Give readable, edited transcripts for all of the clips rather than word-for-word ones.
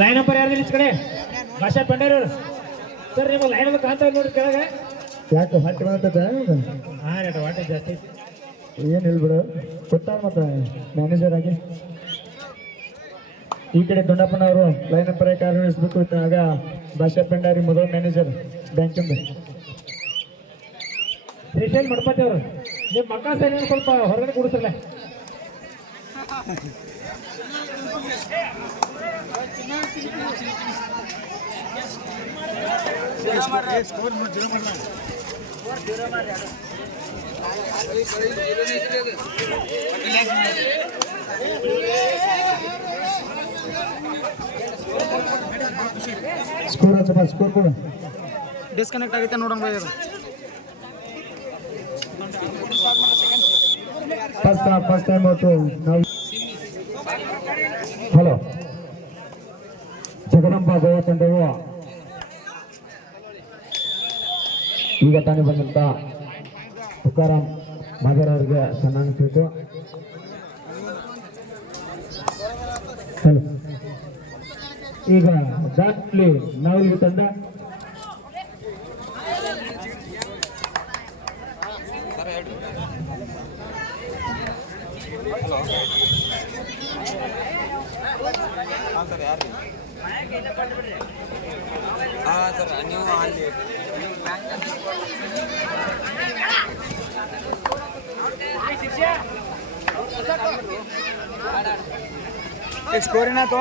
Line number ಯಾರು ಈ ಕಡೆ ಭಾಷಾ ಪಂಡೇರವ್ರು ಸರ್ ನಿಮ್ಮ ಲೈನ್ ನಂಬರ್ ಕಾಣ್ತಾ ನೋಡ್ರಿ ಕೆಳಗೆ ಯಾಕೆ ಹೊಟ್ಟೆ ಮಾಡ್ತದ ಹಾಂ ರೀ ವಾಟೆ ಜಾಸ್ತಿ ಏನು ಹೇಳ್ಬಿಡು ಗೊತ್ತಾಗ ಮತ್ತೆ ಮ್ಯಾನೇಜರ್ ಆಗಿ ಈ ಕಡೆ ದೊಡ್ಡಪ್ಪನವರು ಲೈನ್ ನಂಬರ್ ಕಾರ್ಯನಿರ್ವಹಿಸಬೇಕು ಆಗ ಭಾಷಾ ಪಂಡಾರಿ ಮೊದಲ ಮ್ಯಾನೇಜರ್ ಬ್ಯಾಂಕಿಂದ ಶ್ರೀಶೈಲ್ ಮಡಪತಿ ಅವರು ನಿಮ್ಮ ಮಕ್ಕ ಸರಿ ಸ್ವಲ್ಪ ಹೊರಗಡೆ ಕೂಡಿಸ್ರಲ್ಲ ಸ್ಕೋರ್ ಹಚ್ಚಪ್ಪ ಸ್ಕೋರ್ ಕೊಡು ಡಿಸ್ಕನೆಕ್ಟ್ ಆಗೈತೆ ನೋಡೋಣ ಬೈ ಅದು ಫಸ್ಟ್ ಟೈಮ್ ಹೊತ್ತು ನಾವು ಹಲೋ ಜಗದಂಬ ಗೋವಾ ತಂಡವು ಈಗ ತಾನೇ ಬಂದಂತ ತುಕಾರಾಮ್ ಮಾದರ್ ಅವರಿಗೆ ಸನ್ಮಾನಿಸಿತು. ಹಲೋ ಈಗ ದಾಟ್ಲಿ ನಾವಲ್ಲಿ ತಂಡ स्कोर ना तो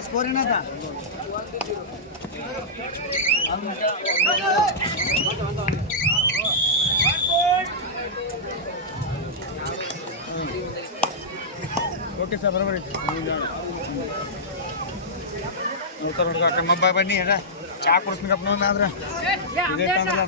स्कोर ना था ओके सर बराबर ನೋಡ್ತಾ ನೋಡ್ಕ ಕಮ್ಮಬ್ಬ ಬನ್ನಿ ಅಣ್ಣ ಚಾ ಕುಡಿಸ್ಬೇಕು ಅಪ್ಪ ಆದ್ರೆ ಇದೇ ಕಾಣಲ್ಲ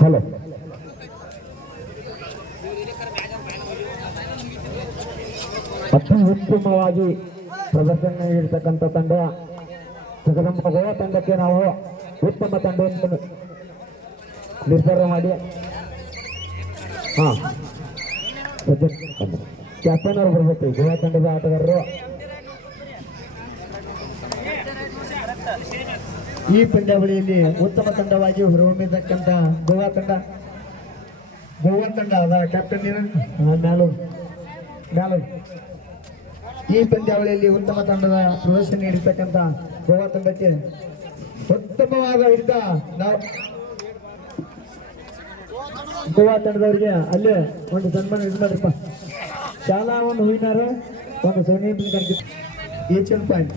ಹಲೋ ಅತ್ಯುತ್ತಮವಾಗಿ ಪ್ರದರ್ಶನ ನೀಡಿರ್ತಕ್ಕಂಥ ತಂಡ ಜಗದಂಬ ಗೋವಾ ತಂಡಕ್ಕೆ ನಾವು ಉತ್ತಮ ತಂಡ ಎಂದು ನಿರ್ಧಾರ ಮಾಡಿ ಕ್ಯಾಪ್ಟನ್ ಅವರು ಬರಬೇಕು ಗೋವಾ ತಂಡದ ಆಟಗಾರರು. ಈ ಪಂದ್ಯಾವಳಿಯಲ್ಲಿ ಉತ್ತಮ ತಂಡವಾಗಿ ಹೊರಹೊಮ್ಮಿರ್ತಕ್ಕಂಥ ಗೋವಾ ತಂಡ ಅದ ಕ್ಯಾಪ್ಟನ್ ಮ್ಯಾಲೂರ್ ಈ ಪಂದ್ಯಾವಳಿಯಲ್ಲಿ ಉತ್ತಮ ತಂಡದ ಪ್ರದರ್ಶನ ನೀಡಿರ್ತಕ್ಕಂಥ ಗೋವಾ ತಂಡಕ್ಕೆ ಉತ್ತಮವಾದ ಹಿಡಿತ ನಾವು ಗೋವಾ ತಂಡದವರಿಗೆ ಅಲ್ಲೇ ಒಂದು ಸನ್ಮಾನ ಇದು ಮಾಡಿರಪ್ಪ ಶಾಲಾ ಒಂದು ಹೂವಿನಾರ ಒಂದು ಏಚಿಯನ್ ಪಾಯಿಂಟ್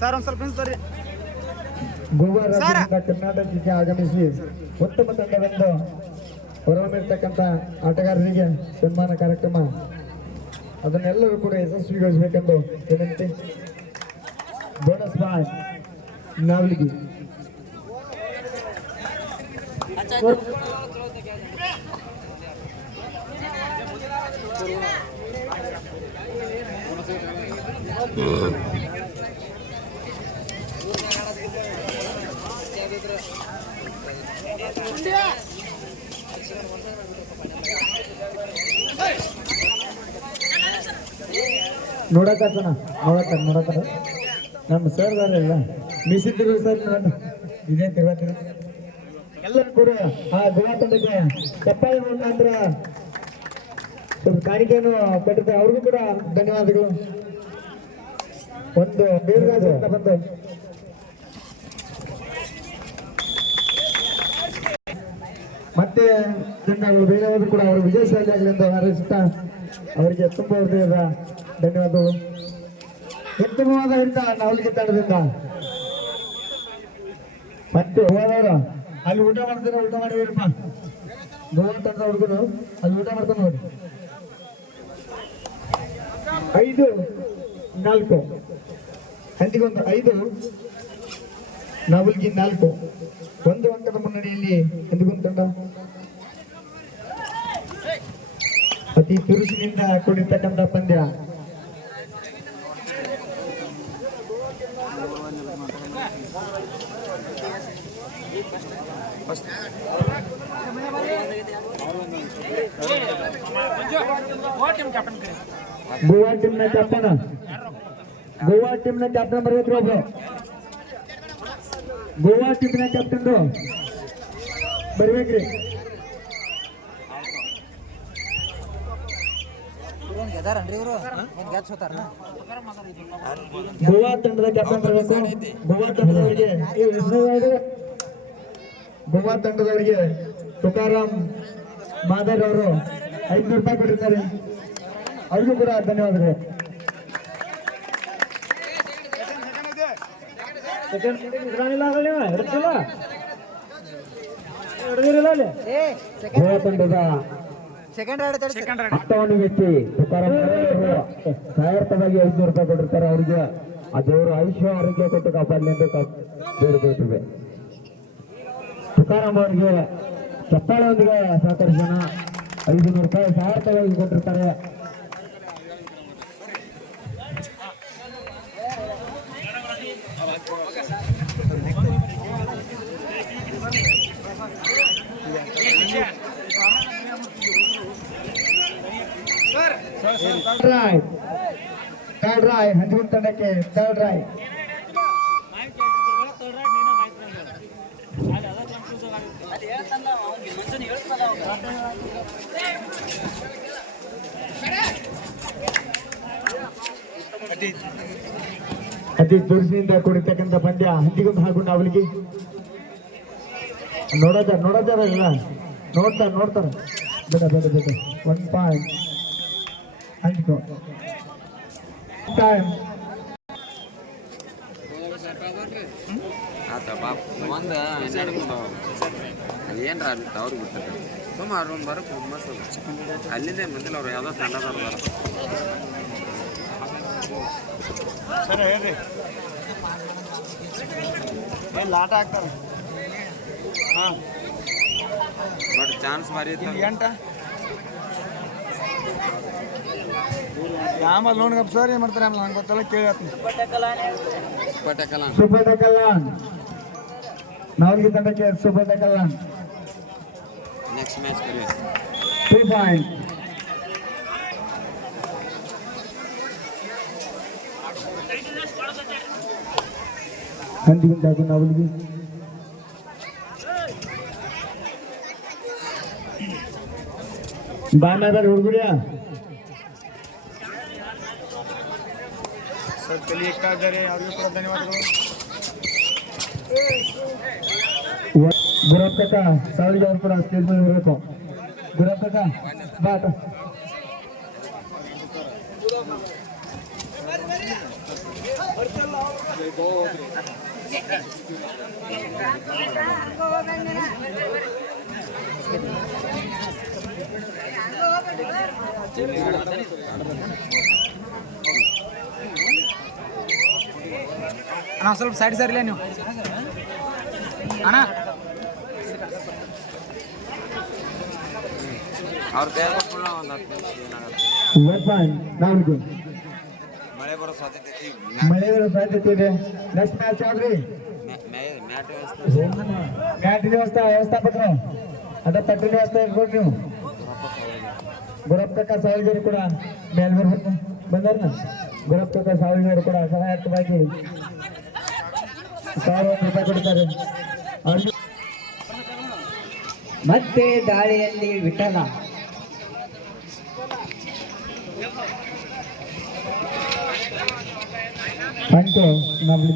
ಸರ್ ಒಂದು ಸ್ವಲ್ಪ ನಿಲ್ಸ್ರಿ ಗೋವಾ ರಾಜ್ಯದಿಂದ ಕರ್ನಾಟಕಕ್ಕೆ ಆಗಮಿಸಿ ಉತ್ತಮ ತಂಡವೆಂದು ಹೊರಹೊಮ್ಮಿರ್ತಕ್ಕಂಥ ಆಟಗಾರರಿಗೆ ಸನ್ಮಾನ ಕಾರ್ಯಕ್ರಮ ಅದನ್ನೆಲ್ಲರೂ ಕೂಡ ಯಶಸ್ವಿಗೊಳಿಸಬೇಕೆಂದು ವಿನಂತಿ. ಬೋನಸ್ ಬಾಯ್ ನಾವಲಿಗಿ ನೋಡಕತ್ತಾನ ನಮ್ಮ ಸರ್ ಬರಲಿಲ್ಲ ಮೀಸಿದ್ರು ಸರ್ ನೋಡ ಇದೇ ತಿರ್ಗಾತ ಎಲ್ಲರೂ ಕೂಡ ಆ ಗೋವಾ ತಂಡಕ್ಕೆ ಚಪ್ಪಾಳೆ ಮುಖಾಂತರ ಸ್ವಲ್ಪ ಕಾಣಿಕೆಯನ್ನು ಕೊಟ್ಟಿದ್ದಾರೆ ಅವ್ರಿಗೂ ಕೂಡ ಧನ್ಯವಾದಗಳು. ಒಂದು ದೇವರಾಜ ಅಂತ ಬಂದು ಮತ್ತೆ ತಂಡಗಳು ಬೇಗ ಹೋದ್ರು ಕೂಡ ಅವರು ವಿಜಯಶಾಲಿ ಆಗಲಿ ಎಂದು ಹಾರೈಸುತ್ತಾ ಅವರಿಗೆ ತುಂಬ ಹೃದಯದ ಧನ್ಯವಾದಗಳು. ಉತ್ತಮವಾದ ಹಿಡಿತ ನಾವಲಿಗೆ ತಂಡದಿಂದ ಮತ್ತೆ ಹೋದವರು ಅಲ್ಲಿ ಊಟ ಮಾಡಿದ್ರಪ್ಪ ಗೋವಾ ತಂಡದ ಹುಡುಗರು ಅಲ್ಲಿ ಊಟ ಮಾಡ್ಕೊಂಡು ನೋಡಿ 5-4 ಹಂದಿಗೊಂದು 5 ನಾವಲ್ಗಿ 4 ಒಂದು ಅಂಕದ ಮುನ್ನಡೆಯಲ್ಲಿ ಹಂದಿಗೊಂದು ತಂಡ ಅತಿ ತುರುಸಿನಿಂದ ಕೂಡಿರ್ತಕ್ಕಂಥ ಪಂದ್ಯ. ಗೋವಾ ಟೀಮ್ನ ಕ್ಯಾಪ್ಟನ್ ಬರಬೇಕ್ರಿ ಒಬ್ರು. ಗೋವಾ ಟೀಮ್ನ ಕ್ಯಾಪ್ಟನ್ ಬರ್ಬೇಕ್ರಿ. ಗೋವಾ ತಂಡದ ಕ್ಯಾಪ್ಟನ್ ಬರಬೇಕು. ಗೋವಾ ತಂಡದವರಿಗೆ ತುಕಾರಾಮ್ ಮಾದರ್ ಅವರು 500 ರೂಪಾಯಿ ಕೊಟ್ಟಿರ್ತಾರೆ. ಅವ್ರಿಗೂ ಕೂಡ ಧನ್ಯವಾದಗಳು. ಗೋವಾ ತಂಡದ ಹತ್ತವನ್ನು ವ್ಯಕ್ತಿ ತುಕಾರಾಮ್ ಸಾಯರ್ಥವಾಗಿ 500 ರೂಪಾಯಿ ಕೊಟ್ಟಿರ್ತಾರೆ. ಅವರಿಗೆ ಆ ದೇವರು ಆಯುಷ್ಯ ಆರೋಗ್ಯ ಕೊಟ್ಟು ಕಾಪಾಡಲಿ ಎಂದು ಬೇಡಿಕೊಳ್ಳುತ್ತೇವೆ. ತುಕಾರಾಮ್ ಅವರಿಗೆ ಚಪ್ಪಾಳೆಯೊಂದಿಗೆ ಸಹಕರಿಸೋಣ. 500 ರೂಪಾಯಿ ಸಾರ್ಥಕವಾಗಿ ಕೊಟ್ಟಿರ್ತಾರೆ. ಥರ್ಡ್ ರಾಯ್ ಹಂಜೂರು ತಂಡಕ್ಕೆ ಥರ್ಡ್ ರಾಯ್. ಅತಿ ತುರುಸಿನಿಂದ ಕೂಡಿರ್ತಕ್ಕಂಥ ಪಂದ್ಯ. ಹಂದಿಗೊಂದು ಹಾಗೂ ನಾವಲಿಗೆ ನೋಡೋದಾರ ಇಲ್ಲ ನೋಡ್ತಾರ ಬೇಡ 1 ಪಾಯಿಂಟ್ ಹಂದಿಗೋ ಟೈಮ್. ಒಂದು ಏನ್ರ ಅವ್ರಿಗೆ ಬಿಡ್ತಾರೆ ಸುಮಾರು ಒಂದು ಬರೋಕ್ಕೆ ಹುಮ್ಮಸ್ ಅಲ್ಲಿಂದೇ ಮಂದಿಲ್ಲ ಅವ್ರು ಯಾವುದೋ ತಂಡದವ್ರು ಬರ ಸರಿ ಹೇಳ್ರಿ ಏನು ಲಾಟ ಆಗ್ತಾರೆ. ಹಾಂ ಬಟ್ ಚಾನ್ಸ್ ಭಾರಿ ಇತ್ತು. ಎಂಟ ಆಮೇಲೆ ನೋಡ್ಗಪ್ಪ ಸರ್ ಏನು ಮಾಡ್ತಾರೆ ಆಮೇಲೆ ನಂಗೆ ಗೊತ್ತಲ್ಲ ಕೇಳಿ ಸುಪಟ ಕಲ್ಯಾಣ್ ನಾವಲ್ಗಿ ತಂಡಕ್ಕೆ ಸುಪಟ ಕಲ್ಯಾಣ್ ನೆಕ್ಸ್ಟ್ ಮ್ಯಾಚ್ ಕರಿ 2 ಪಾಯಿಂಟ್. ಹಂದಿಗುಂದಾಗಿ ನಾವಲ್ಗಿ ಬಾನಾದಾರ ಹುಡುಗರಿಯ ಸರ್ ತಲೆ ಇಕ್ಕಾದರೆ ಅವ್ರಿಗೂ ಕೂಡ ಧನ್ಯವಾದಗಳು. ಗುರಪ್ಪಕ್ಕ ಸಾವಿಗೆ ಅವ್ರು ಕೂಡ ಸ್ಟೇಜ್ ಮೇಲೆ ಇರಬೇಕು. ಗುರಪ್ಪಕ್ಕ ಬಾಟ ಅಣ್ಣ ಸ್ವಲ್ಪ ಸೈಡ್ ಸರಿಲ್ಲ ನೀವು ಅಣ್ಣ. ಅವ್ರ ಕೈ ಕೊಟ್ಬಿಡ ಒಂದು 10 ನಿಮಿಷ ಏನಾಗುತ್ತೆ. ಮಳೆ ಬರೋ ಸಾಧ್ಯತೆ ಇದೆ. Next match ಯಾವ್ದ್ರಿ? ಮ್ಯಾಟ್ ವ್ಯವಸ್ಥಾಪಕರು ಅದ ತಟ್ಟಿ ವ್ಯವಸ್ಥೆ ಇರ್ಬೋದು. ನೀವು ಗುರಪ್ಪ ಸಾವಿರ ಕೂಡ ಮೇಲ್ ಬರ್ಬೇಕು ಬಂದಾರ. ಗುರಪ್ಪ ಸಾವಿರ ಕೂಡ ಸಹಾಯಕವಾಗಿ 1000 ರೂಪಾಯಿ ಕೊಡ್ತಾರೆ. ಮತ್ತೆ ದಾಳಿಯಲ್ಲಿ ವಿಠಲ ಬಂತು ನಮ್ಗೆ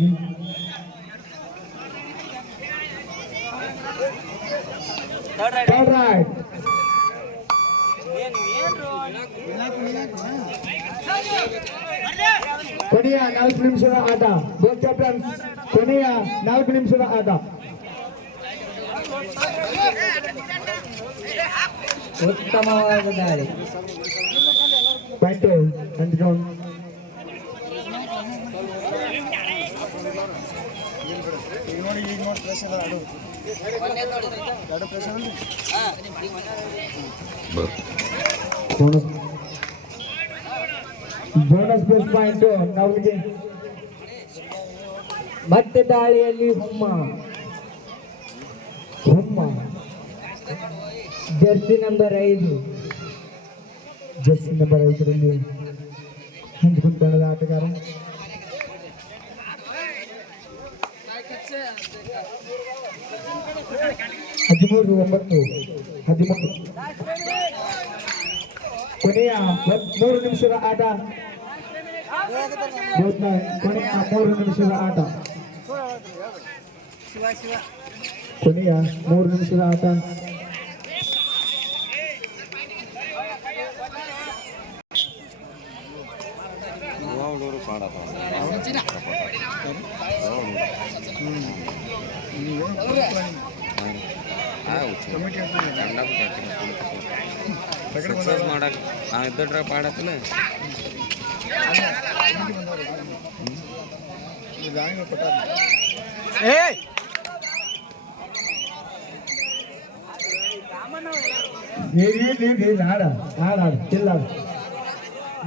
ಕೊನೆಯ 4 ನಿಮಿಷದ ಆಟ. ಬೋತ್ ಕ್ಯಾಪ್ಟನ್ಸ್ ಕೊನೆಯ 4 ನಿಮಿಷದ ಆಟ. ಉತ್ತಮವಾದ ದಾಳಿ ಪಾಯಿಂಟ್ ಅಂಟಿಕೊಂಡು ಈಗ ನೋಡಿ ಪ್ರೆಸ್ ಇದೆ ಎರಡು ಪ್ರೆಸ್ ಬೋನಸ್ ಪ್ಲಸ್ ಪಾಯಿಂಟ್ ನವಲಿಗೆ. ಮತ್ತೆ ದಾಳಿಯಲ್ಲಿ ಹುಮ್ಮ ಜರ್ಸಿ ನಂಬರ್ 5 5ರಲ್ಲಿ ಹಂಚ್ಕೊಂಡ್ ತಂಡದ ಆಟಗಾರ. ಹದಿಮೂರು 13 ಕೊನೆಯ 3 ನಿಮಿಷದ ಆಟ. ಕೊನೆಯ 3 ನಿಮಿಷದ ಆಟ. ಕೊನೆಯ 3 ನಿಮಿಷದ ಆಟ. ಹುಡುಗರು ಪಾಡಪ್ಪ ಮಾಡಕ್ ನಾವು ಇದ್ದಟ್ರ ಪಾಡತ್ತಲ್ಲ.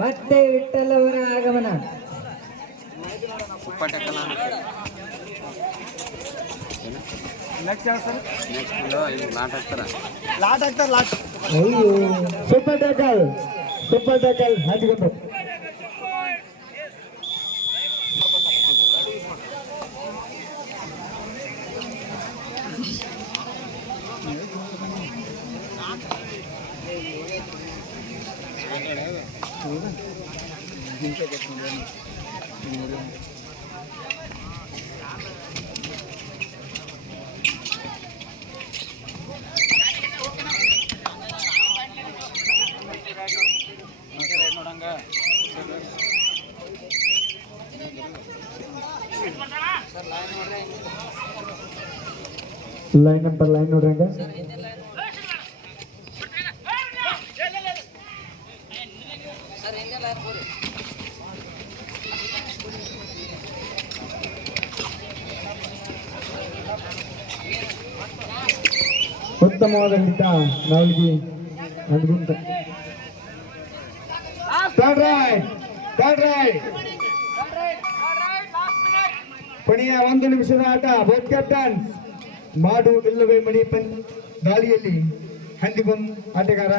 ಮತ್ತೆ ವಿಠ್ಠಲವರ ಆಗಮನ. ನೆಕ್ಸ್ಟ್ ಯಾವ ಸರ್? ನೆಕ್ಸ್ಟ್ ಲಾಟ್ ಹಾಕ್ತಾರ. ಅಯ್ಯೋ ಸೂಪರ್ ಟ್ಯಾಕಲ್ ಹಂಚ್ಕೊಂಡು. ಲೈನ್ ನಂಬರ್ ನೋಡ್ರಂಗ. ಉತ್ತಮವಾದ ಹಿಡಿತ ನವಲಿಗೆ ಹಂಚ್ಕೊಂಡ. ಕೊನೆಯ 1 ನಿಮಿಷದ ಆಟ. ಬೋತ್ ಕ್ಯಾಪ್ಟನ್ಸ್ ಮಾಡು ಇಲ್ಲವೇ ಮಣಿ ದಾಳಿಯಲ್ಲಿ ಹಂದಿಗೊಂದು ಆಟಗಾರ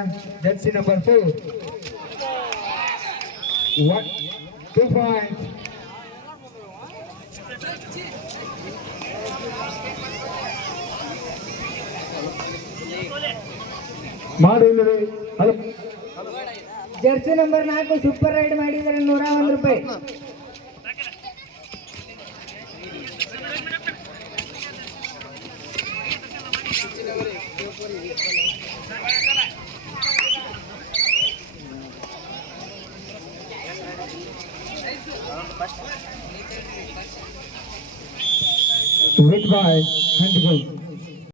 ಜರ್ಸಿ ನಂಬರ್ 4 2 ಪಾಯಿಂಟ್ಸ್. ಮಾಡು ಇಲ್ಲವೇ ಜರ್ಸಿ ನಂಬರ್ 4 ಸೂಪರ್ ರೈಡ್ ಮಾಡಿದರೆ 101 ರೂಪಾಯಿ. Win by handball.